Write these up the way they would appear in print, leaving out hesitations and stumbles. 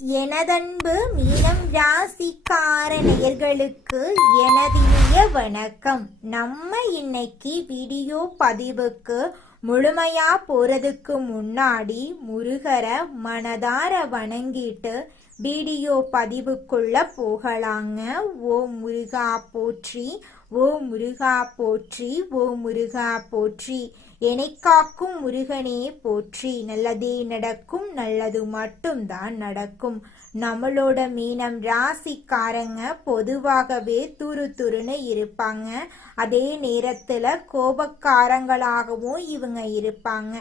எனதன்பு மீனம் ராசிக்கார நேயர்களுக்கு எனதினிய வணக்கம். நம்ம இன்னைக்கு வீடியோ பதிவுக்கு முழுமையா போறதுக்கு முன்னாடி முருகரை மனதார வணங்கிட்டு வீடியோ பதிவுக்குள்ள போகலாங்க. ஓ முருகா போற்றி, ஓ முருகா போற்றி, ஓ முருகா போற்றி. என்னை காக்கும் முருகனே போற்றி. நல்லதே நடக்கும், நல்லது மட்டும்தான் நடக்கும். நம்மளோட மீனம் ராசிக்காரங்க பொதுவாகவே துருன்னு இருப்பாங்க. அதே நேரத்துல கோபக்காரங்களாகவும் இவங்க இருப்பாங்க.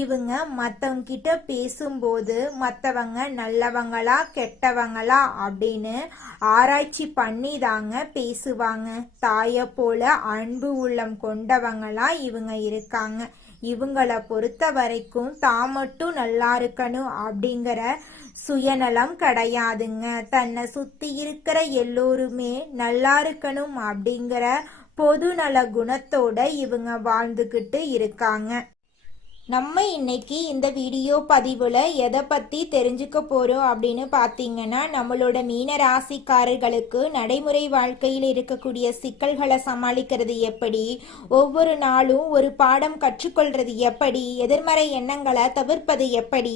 இவங்க மற்றவங்க கிட்ட பேசும்போது மற்றவங்க நல்லவங்களா கெட்டவங்களா அப்படின்னு ஆராய்ச்சி பண்ணி தாங்க பேசுவாங்க. தாயை போல அன்பு உள்ளம் கொண்டவங்களா இவங்க இருக்காங்க. இவங்கள பொறுத்த வரைக்கும் தான் மட்டும் நல்லா இருக்கணும் அப்படிங்கிற சுயநலம் கிடையாதுங்க. தன்னை சுத்தி இருக்கிற எல்லோருமே நல்லா இருக்கணும் அப்படிங்கிற பொதுநல குணத்தோட இவங்க வாழ்ந்துகிட்டு இருக்காங்க. நம்ம இன்னைக்கு இந்த வீடியோ பதிவில் எதை பற்றி தெரிஞ்சுக்க போகிறோம் அப்படின்னு பார்த்தீங்கன்னா, நம்மளோட மீன ராசிக்காரர்களுக்கு நடைமுறை வாழ்க்கையில் இருக்கக்கூடிய சிக்கல்களை சமாளிக்கிறது எப்படி, ஒவ்வொரு நாளும் ஒரு பாடம் கற்றுக்கொள்றது எப்படி, எதிர்மறை எண்ணங்களை தவிர்ப்பது எப்படி,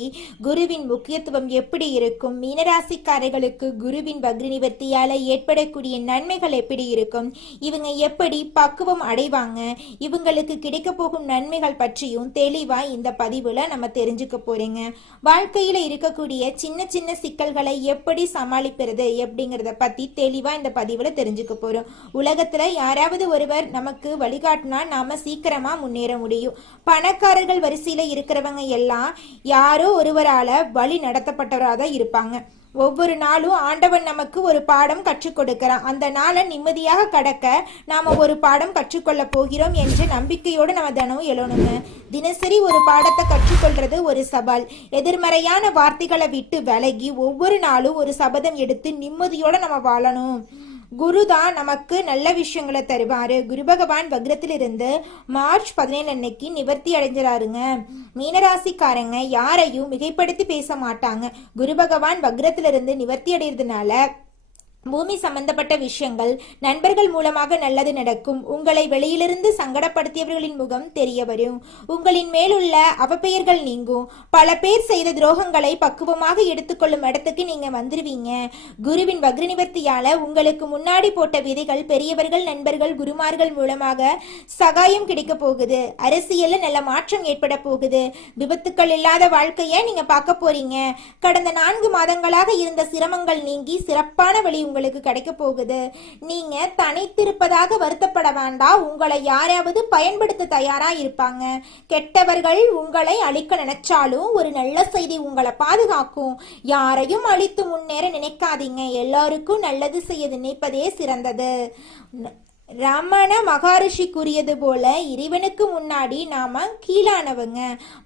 குருவின் முக்கியத்துவம் எப்படி இருக்கும், மீனராசிக்காரர்களுக்கு குருவின் வக்ர நிவர்த்தியால் ஏற்படக்கூடிய நன்மைகள் எப்படி இருக்கும், இவங்க எப்படி பக்குவம் அடைவாங்க, இவங்களுக்கு கிடைக்க போகும் நன்மைகள் பற்றியும் தெளிவாக இந்த பதிவுல நம்ம தெரிஞ்சுக்க போறீங்க. வாழ்க்கையில இருக்கக்கூடிய சின்ன சின்ன சிக்கல்களை எப்படி சமாளிக்கிறது அப்படிங்கறத பத்தி தெளிவா இந்த பதிவுல தெரிஞ்சுக்க போறோம். உலகத்துல யாராவது ஒருவர் நமக்கு வழிகாட்டினா நாம சீக்கிரமா முன்னேற முடியும். பணக்காரர்கள் வரிசையில இருக்கிறவங்க எல்லாம் யாரோ ஒருவரால வழி நடத்தப்பட்டவராக தான் இருப்பாங்க. ஒவ்வொரு நாளும் ஆண்டவன் நமக்கு ஒரு பாடம் கற்றுக் கொடுக்கிறான். அந்த நாளை நிம்மதியாக கடக்க நாம ஒரு பாடம் கற்றுக்கொள்ள போகிறோம் என்ற நம்பிக்கையோடு நம்ம தினமும் எழணுங்க. தினசரி ஒரு பாடத்தை கற்றுக்கொள்றது ஒரு சவால். எதிர்மறையான வார்த்தைகளை விட்டு விலகி ஒவ்வொரு நாளும் ஒரு சபதம் எடுத்து நிம்மதியோட நம்ம வாழணும். குரு தான் நமக்கு நல்ல விஷயங்களை தருவாரு. குரு பகவான் வக்ரத்திலிருந்து மார்ச் 17 அன்னைக்கு நிவர்த்தி அடைஞ்சிறாருங்க. மீனராசிக்காரங்க யாரையும் மிகைப்படுத்தி பேச மாட்டாங்க. குரு பகவான் வக்ரத்திலிருந்து நிவர்த்தி அடைகிறதுனால பூமி சம்பந்தப்பட்ட விஷயங்கள் நண்பர்கள் மூலமாக நல்லது நடக்கும். உங்களை வெளியிலிருந்து சங்கடப்படுத்தியவர்களின் முகம் தெரிய வரும். உங்களின் மேலுள்ள அவப்பெயர்கள் நீங்கும். பல பேர் செய்த துரோகங்களை பக்குவமாக எடுத்துக்கொள்ளும் இடத்துக்கு நீங்க வந்துருவீங்க. குருவின் வக்ர நிவர்த்தியால உங்களுக்கு முன்னாடி போட்ட விதைகள் பெரியவர்கள் நண்பர்கள் குருமார்கள் மூலமாக சகாயம் கிடைக்க போகுது. அரசியல்ல நல்ல மாற்றம் ஏற்பட போகுது. விபத்துக்கள் இல்லாத வாழ்க்கைய நீங்க பார்க்க போறீங்க. கடந்த 4 மாதங்களாக இருந்த சிரமங்கள் நீங்கி சிறப்பான வழி உங்களுக்கு கிடைக்க போகுது. நீங்க தனித்திருப்பதாக வருத்தப்பட வேண்டாம். உங்களை யாராவது பயன்படுத்த தயாரா இருப்பாங்க. கெட்டவர்கள் உங்களை அழிக்க நினைச்சாலும் ஒரு நல்ல செய்தி உங்களை பாதுகாக்கும். யாரையும் அழித்து முன்னேற நினைக்காதீங்க. எல்லாருக்கும் நல்லது செய்ய நினைப்பதே சிறந்தது. ரமண மகரிஷி கூறியது போல இறைவனுக்கு முன்னாடி நாம கீழானவங்க,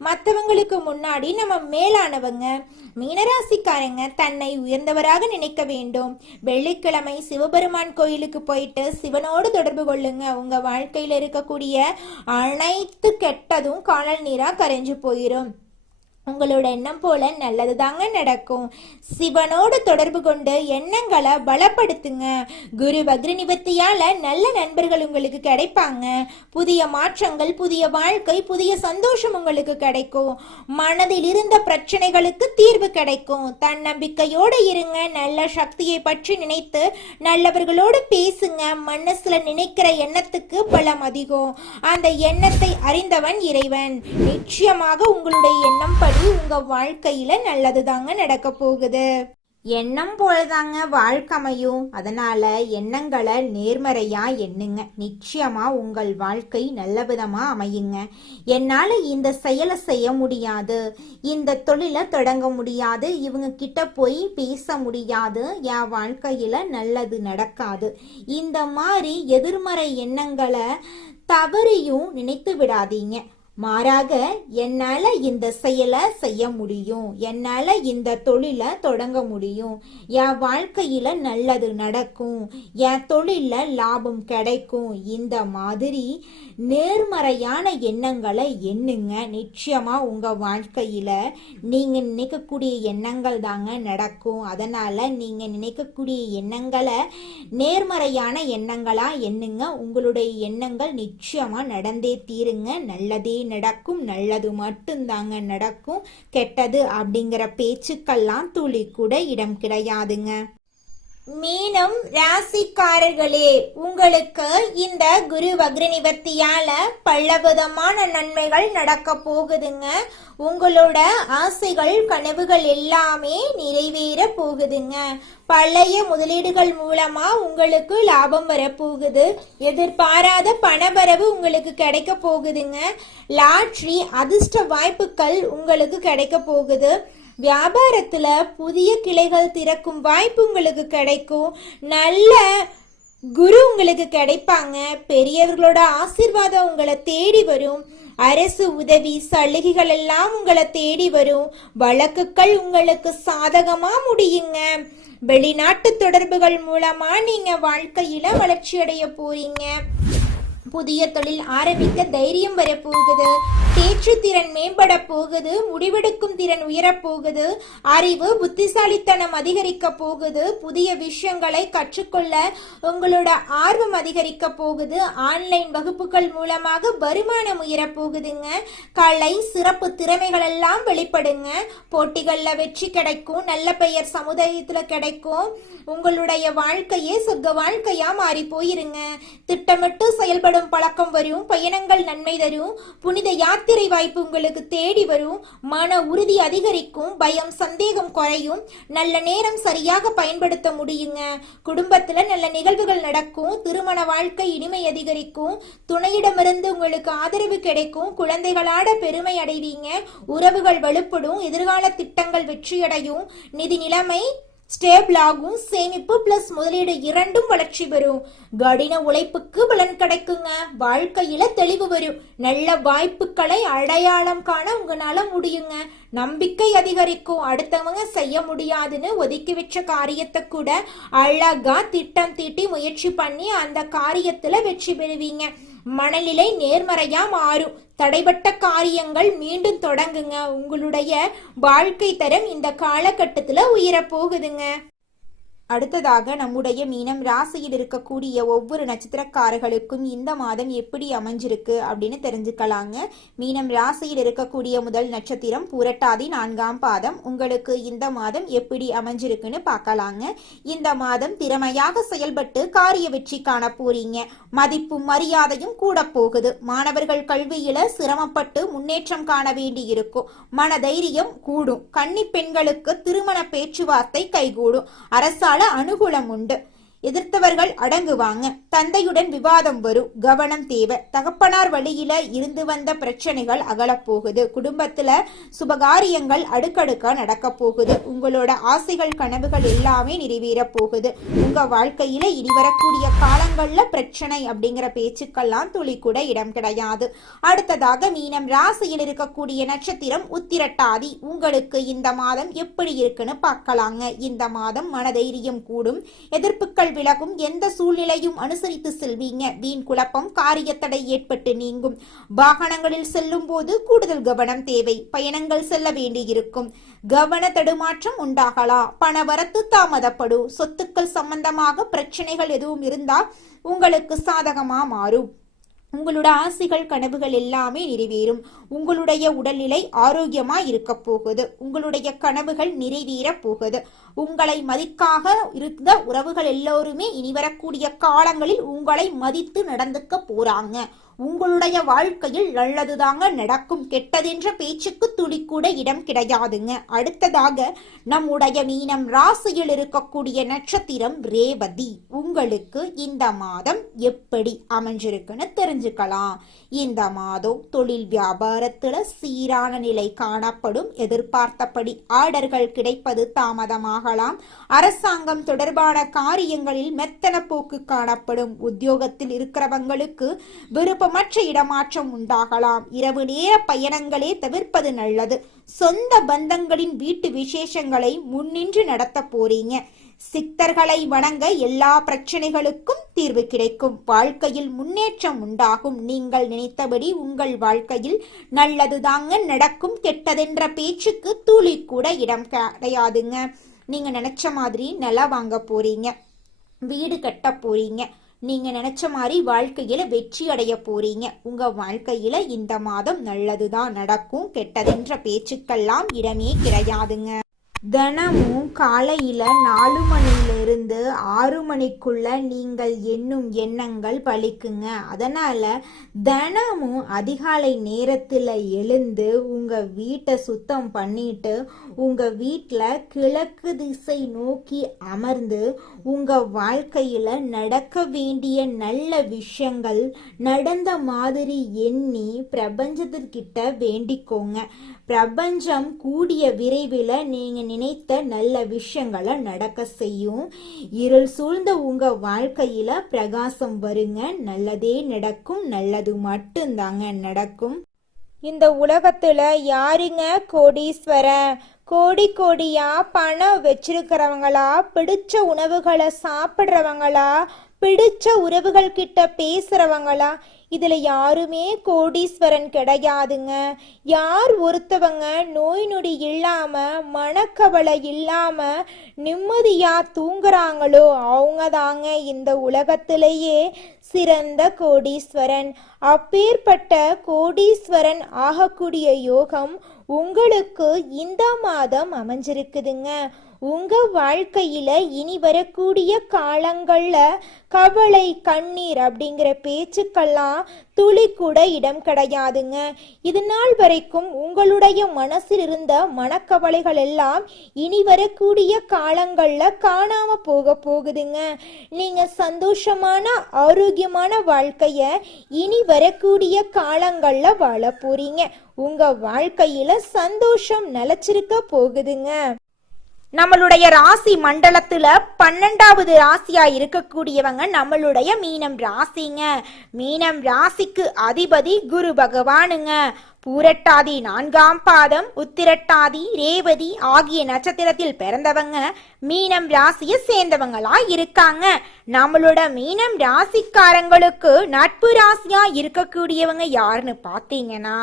மற்றவங்களுக்கு முன்னாடி நம்ம மேலானவங்க. மீனராசிக்காரங்க தன்னை உயர்ந்தவராக நினைக்க வேண்டும். வெள்ளிக்கிழமை சிவபெருமான் கோயிலுக்கு போயிட்டு சிவனோடு தொடர்பு கொள்ளுங்க. உங்க வாழ்க்கையில இருக்கக்கூடிய அனைத்து கெட்டதும் காணல் நீரா கரைஞ்சு போயிடும். உங்களோட எண்ணம் போல நல்லது தாங்க நடக்கும். சிவனோடு தொடர்பு கொண்டு எண்ணங்களை பலப்படுத்துங்க. குரு வக்ர நிவர்த்தியால நல்ல நண்பர்கள் உங்களுக்கு கிடைப்பாங்க. புதிய மாற்றங்கள், புதிய வாழ்க்கை, புதிய சந்தோஷம் உங்களுக்கு கிடைக்கும். மனதில் இருந்த பிரச்சனைகளுக்கு தீர்வு கிடைக்கும். தன்னம்பிக்கையோடு இருங்க. நல்ல சக்தியை பற்றி நினைத்து நல்லவர்களோடு பேசுங்க. மனசுல நினைக்கிற எண்ணத்துக்கு பலம் அதிகம். அந்த எண்ணத்தை அறிந்தவன் இறைவன். நிச்சயமாக உங்களுடைய எண்ணம் படி உங்க வாழ்க்கையில நல்லது தாங்க நடக்க போகுது. எண்ணம் போலதாங்க வாழ்க்கை அமையும். அதனால எண்ணங்களை நேர்மறையா எண்ணுங்க. நிச்சயமா உங்கள் வாழ்க்கை நல்ல விதமா அமையுங்க. என்னால இந்த செயலை செய்ய முடியாது, இந்த தொழிலை தொடங்க முடியாது, இவங்க கிட்ட போய் பேச முடியாது, என் வாழ்க்கையில நல்லது நடக்காது, இந்த மாதிரி எதிர்மறை எண்ணங்களை தவறியும் நினைத்து விடாதீங்க. மாறாக என்னால இந்த செயலை செய்ய முடியும், என்னால இந்த தொழிலை தொடங்க முடியும், என் வாழ்க்கையில நல்லது நடக்கும், என் தொழில லாபம் கிடைக்கும், இந்த மாதிரி நேர்மறையான எண்ணங்களை எண்ணுங்க. நிச்சயமா உங்க வாழ்க்கையில நீங்க நினைக்கக்கூடிய எண்ணங்கள் தாங்க நடக்கும். அதனால நீங்க நினைக்கக்கூடிய எண்ணங்களை நேர்மறையான எண்ணங்களா எண்ணுங்க. உங்களுடைய எண்ணங்கள் நிச்சயமா நடந்தே தீருங்க. நல்லதே நடக்கும், நல்லது மட்டும்தாங்க நடக்கும். கெட்டது அப்படிங்கிற பேச்சுக்கெல்லாம் துளி கூட இடம் கிடையாதுங்க. மீனம் ராசிக்காரர்களே, உங்களுக்கு இந்த குரு வக்ர நிவர்த்தியால பலவிதமான நன்மைகள் நடக்க போகுதுங்க. உங்களோட ஆசைகள் கனவுகள் எல்லாமே நிறைவேற போகுதுங்க. பழைய முதலீடுகள் மூலமா உங்களுக்கு லாபம் வரப்போகுது. எதிர்பாராத பணவரவு உங்களுக்கு கிடைக்க போகுதுங்க. லாட்ரி அதிர்ஷ்ட வாய்ப்புகள் உங்களுக்கு கிடைக்க போகுது. வியாபாரத்துல புதிய கிளைகள் திறக்கும் வாய்ப்பு உங்களுக்கு கிடைக்கும். நல்ல குரு உங்களுக்கு கிடைப்பாங்க. பெரியவர்களோட ஆசீர்வாதம் உங்களை தேடி வரும். அரசு உதவி சலுகைகள் எல்லாம் உங்களை தேடி வரும். வழக்குகள் உங்களுக்கு சாதகமா முடியுங்க. வெளிநாட்டு தொடர்புகள் மூலமா நீங்க வாழ்க்கையில வளர்ச்சி அடைய போறீங்க. புதிய தொழில் ஆரம்பிக்க தைரியம் வரப்போகுது. பேச்சு திறன் மேம்பட போகுது. முடிவெடுக்கும் திறன் உயரப்போகுது. அறிவு புத்திசாலித்தனம் அதிகரிக்க போகுது. புதிய விஷயங்களை கற்றுக்கொள்ள உங்களோட ஆர்வம் அதிகரிக்க போகுது. ஆன்லைன் வகுப்புகள் மூலமாக வருமானம் உயரப் போகுதுங்க. கலை சிறப்பு திறமைகள் எல்லாம் வெளிப்படுங்க. போட்டிகள்ல வெற்றி கிடைக்கும். நல்ல பெயர் சமுதாயத்துல கிடைக்கும். உங்களுடைய வாழ்க்கையே சொர்க்க வாழ்க்கையா மாறி போயிருங்க. திட்டமிட்டு செயல்படும் பழக்கம் வரும். பயணங்கள் நன்மை தரும். புனித யாத்திரை வாய்ப்பு உங்களுக்கு தேடி வரும். மன உறுதி அதிகரிக்கும். பயம் சந்தேகம் குறையும். நல்ல நேரம் சரியாக பயன்படுத்த முடியுங்க. குடும்பத்துல நல்ல நிகழ்வுகள் நடக்கும். திருமண வாழ்க்கை இனிமை அதிகரிக்கும். துணையிடமிருந்து உங்களுக்கு ஆதரவு கிடைக்கும். குழந்தைகளோட பெருமை அடைவீங்க. உறவுகள் வலுப்படும். எதிர்கால திட்டங்கள் வெற்றியடையும். நிதி நிலைமை ஸ்டேபிள் ஆகும். சேமிப்பு பிளஸ் முதலீடு இரண்டும் வளர்ச்சி பெறும். கடின உழைப்புக்கு பலன் கிடைக்குங்க. வாழ்க்கையில தெளிவு வரும். நல்ல வாய்ப்புகளை அடையாளம் காண உங்களால முடியுங்க. நம்பிக்கை அதிகரிக்கும். அடுத்தவங்க செய்ய முடியாதுன்னு ஒதுக்கி வச்ச காரியத்தை கூட அழகா திட்டம் தீட்டி முயற்சி பண்ணி அந்த காரியத்துல வெற்றி பெறுவீங்க. மனநிலை நேர்மறையா மாறும். தடைபட்ட காரியங்கள் மீண்டும் தொடங்குங்க. உங்களுடைய வாழ்க்கை தரம் இந்த காலகட்டத்துல உயரப் போகுதுங்க. அடுத்ததாக நம்முடைய மீனம் ராசியில் இருக்கக்கூடிய ஒவ்வொரு நட்சத்திரக்காரர்களுக்கும் இந்த மாதம் எப்படி அமைஞ்சிருக்கு அப்படின்னு தெரிஞ்சுக்கலாங்க. மீனம் ராசியில் இருக்கக்கூடிய முதல் நட்சத்திரம் பூரட்டாதி 4ஆம் பாதம். உங்களுக்கு இந்த மாதம் எப்படி அமைஞ்சிருக்குன்னு பார்க்கலாங்க. இந்த மாதம் திறமையாக செயல்பட்டு காரிய வெற்றி காண போறீங்க. மதிப்பும் மரியாதையும் கூட போகுது. மாணவர்கள் கல்வியில சிரமப்பட்டு முன்னேற்றம் காண வேண்டி இருக்கும். மனதைரியம் கூடும். கன்னி பெண்களுக்கு திருமண பேச்சுவார்த்தை கைகூடும். அரசால் அனுகூலம் உண்டு. எதிர்த்தவர்கள் அடங்குவாங்க. தந்தையுடன் விவாதம் வரும். கவனம் தேவை. தகப்பனார் வழியில இருந்து வந்த பிரச்சனைகள் அகலப்போகுது. குடும்பத்துல சுபகாரியங்கள் அடுக்கடுக்கா நடக்க போகுது. உங்களோட ஆசைகள் கனவுகள் எல்லாமே நிறைவேற போகுது. உங்க வாழ்க்கையில இனி வரக்கூடிய காலங்கள்ல பிரச்சனை அப்படிங்கிற பேச்சுக்கெல்லாம் துளி கூட இடம் கிடையாது. அடுத்ததாக மீனம் ராசியில் இருக்கக்கூடிய நட்சத்திரம் உத்திரட்டாதி. உங்களுக்கு இந்த மாதம் எப்படி இருக்குன்னு பார்க்கலாங்க. இந்த மாதம் மனதைரியம் கூடும். எதிர்ப்புகள் விலகும். எந்த சூழ்நிலையும் அனுசரித்து செல்வீங்க. வீண் குழப்பம் காரியத்தடை ஏற்பட்டு நீங்கும். வாகனங்களில் செல்லும் போது கூடுதல் கவனம் தேவை. பயணங்கள் செல்ல வேண்டியிருக்கும். கவன தடுமாற்றம் உண்டாகலாம். பணவரத்து தாமதப்படும். சொத்துக்கள் சம்பந்தமாக பிரச்சனைகள் எதுவும் இருந்தால் உங்களுக்கு சாதகமா மாறும். உங்களோட ஆசைகள் கனவுகள் எல்லாமே நிறைவேறும். உங்களுடைய உடல்நிலை ஆரோக்கியமா இருக்க போகுது. உங்களுடைய கனவுகள் நிறைவேற போகுது. உங்களை மதிக்காக இருந்த உறவுகள் எல்லோருமே இனி வரக்கூடிய காலங்களில் உங்களை மதித்து நடந்துக்க போறாங்க. உங்களுடைய வாழ்க்கையில் நல்லதுதாங்க நடக்கும். கெட்டதென்ற பேச்சுக்கு துளி கூட இடம் கிடையாதுங்க. அடுத்ததாக நம்முடைய மீனம் ராசியில் இருக்கக்கூடிய நட்சத்திரம் ரேவதி. உங்களுக்கு இந்த மாதம் எப்படி அமைஞ்சிருக்குன்னு தெரிஞ்சுக்கலாம். இந்த மாதம் தொழில் வியாபாரத்துல சீரான நிலை காணப்படும். எதிர்பார்த்தபடி ஆர்டர்கள் கிடைப்பது தாமதமாக உண்டாகலாம். அரசாங்கம் தொடர்பான காரியங்களில் மெத்தன போக்கு காணப்படும். உத்தியோகத்தில் இருக்கிறவங்களுக்கு விருப்பமற்ற இடமாற்றம் உண்டாகலாம். இரவு நேர பயணங்களே தவிர்ப்பது நல்லது. சொந்த பந்தங்களின் வீட்டு விசேஷங்களை முன்னின்று நடத்த போறீங்க. சித்தர்களை வணங்க எல்லா பிரச்சனைகளுக்கும் தீர்வு கிடைக்கும். வாழ்க்கையில் முன்னேற்றம் உண்டாகும். நீங்கள் நினைத்தபடி உங்கள் வாழ்க்கையில் நல்லதுதாங்க நடக்கும். கெட்டதென்ற பேச்சுக்கு துளி கூட இடம் கிடையாதுங்க. நீங்க நினைச்ச மாதிரி நிலம் வாங்க போறீங்க, வீடு கட்ட போறீங்க, நீங்க நினைச்ச மாதிரி வாழ்க்கையில வெற்றி அடைய போறீங்க. உங்க வாழ்க்கையில இந்த மாதம் நல்லதுதான் நடக்கும். கெட்டதென்ற பேச்சுக்கெல்லாம் இடமே கிடையாதுங்க. தினமும் காலையில 4 மணியிலிருந்து 6 மணிக்குள்ள நீங்கள் எண்ணும் எண்ணங்கள் பலிக்குங்க. அதனால தினமும் அதிகாலை நேரத்துல எழுந்து உங்க வீட்டை சுத்தம் பண்ணிட்டு உங்க வீட்டுல கிழக்கு திசை நோக்கி அமர்ந்து உங்க வாழ்க்கையில நடக்க வேண்டிய நல்ல விஷயங்கள் நடந்த மாதிரி எண்ணி பிரபஞ்சத்திற்கிட்ட வேண்டிக்கோங்க. பிரபஞ்சம் கூடிய விரைவில் நீங்க நினைத்த நல்ல விஷயங்களை நடக்க செய்யும். இருள் சூழ்ந்த உங்க வாழ்க்கையில பிரகாசம் வருங்க. நல்லதே நடக்கும். நல்லது மட்டும்தாங்க நடக்கும். இந்த உலகத்துல யாருங்க கோடீஸ்வரன்? கோடி கோடியா பணம் வச்சிருக்கிறவங்களா, பிடிச்ச உணவுகளை சாப்பிட்றவங்களா, பிடிச்ச உறவுகள் கிட்ட பேசுறவங்களா? இதுல யாருமே கோடீஸ்வரன் கிடையாதுங்க. யார் ஒருத்தவங்க நோய் நொடி இல்லாம மனக்கவலை இல்லாம நிம்மதியா தூங்குறாங்களோ அவங்க தாங்க இந்த உலகத்திலேயே சிறந்த கோடீஸ்வரன். அப்பேற்பட்ட கோடீஸ்வரன் ஆகக்கூடிய யோகம் உங்களுக்கு இந்த மாதம் அமைஞ்சிருக்குதுங்க. உங்க வாழ்க்கையில இனி வரக்கூடிய காலங்கள்ல கவலை கண்ணீர் அப்படிங்கிற பேச்சுக்கெல்லாம் துளி கூட இடம் கிடையாதுங்க. இது நாள் வரைக்கும் உங்களுடைய மனசில் இருந்த மனக்கவலைகள் எல்லாம் இனி வரக்கூடிய காலங்கள்ல காணாம போகுதுங்க. நீங்க சந்தோஷமான ஆரோக்கியமான வாழ்க்கைய இனி வரக்கூடிய காலங்கள்ல வாழ போறீங்க. உங்க வாழ்க்கையில சந்தோஷம் நிலைச்சிருக்க போகுதுங்க. நம்மளுடைய ராசி மண்டலத்துல 12வது ராசியா இருக்கக்கூடியவங்க நம்மளுடைய மீனம் ராசிங்க. மீனம் ராசிக்கு அதிபதி குரு பகவானுங்க. பூரட்டாதி 4ஆம் பாதம், உத்திரட்டாதி, ரேவதி ஆகிய நட்சத்திரத்தில் பிறந்தவங்க மீனம் ராசியை சேர்ந்தவங்களா இருக்காங்க. நம்மளோட மீனம் ராசிக்காரங்களுக்கு நட்பு ராசியா இருக்கக்கூடியவங்க யாருன்னு பாத்தீங்கன்னா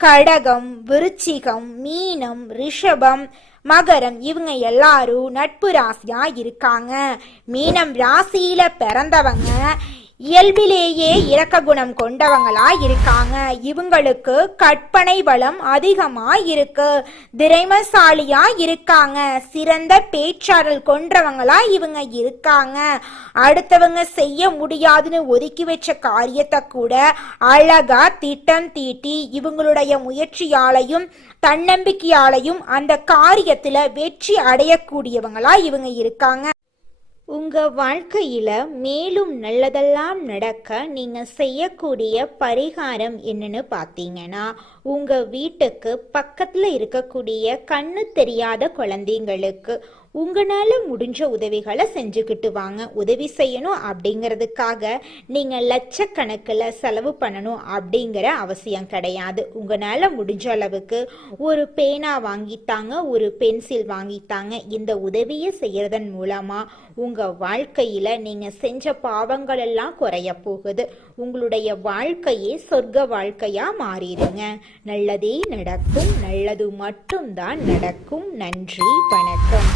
கடகம், விருச்சிகம், மீனம், ரிஷபம், மகரம் இவங்க எல்லாரும் நட்பு ராசியா இருக்காங்க. மீனம் ராசியில பிறந்தவங்க இயல்பிலேயே இரக்க குணம் கொண்டவங்களா இருக்காங்க. இவங்களுக்கு கற்பனை வளம் அதிகமா இருக்கு. திறமைசாலியா இருக்காங்க. சிறந்த பேச்சாற்றல் கொண்டவங்களா இவங்க இருக்காங்க. அடுத்தவங்க செய்ய முடியாதுன்னு ஒதுக்கி வச்ச காரியத்தை கூட அழகா திட்டம் தீட்டி இவங்களுடைய முயற்சியாலையும் தன்னம்பிக்கையாலையும் அந்த காரியத்துல வெற்றி அடையக்கூடியவங்களா இவங்க இருக்காங்க. உங்க வாழ்க்கையில மேலும் நல்லதெல்லாம் நடக்க நீங்க செய்யக்கூடிய பரிகாரம் என்னன்னு பார்த்தீங்கன்னா, உங்க வீட்டுக்கு பக்கத்துல இருக்கக்கூடிய கண்ணு தெரியாத குழந்தைங்களுக்கு உங்களால முடிஞ்ச உதவிகளை செஞ்சுக்கிட்டு வாங்க. உதவி செய்யணும் அப்படிங்கிறதுக்காக நீங்க லட்சக்கணக்கில் செலவு பண்ணணும் அப்படிங்கிற அவசியம் கிடையாது. உங்களால முடிஞ்ச அளவுக்கு ஒரு பேனா வாங்கித்தாங்க, ஒரு பென்சில் வாங்கித்தாங்க. இந்த உதவியை செய்யறதன் மூலமா உங்க வாழ்க்கையில நீங்க செஞ்ச பாவங்கள் எல்லாம் குறைய போகுது. உங்களுடைய வாழ்க்கையே சொர்க்க வாழ்க்கையா மாறிடுங்க. நல்லதே நடக்கும். நல்லது மட்டும்தான் நடக்கும். நன்றி, வணக்கம்.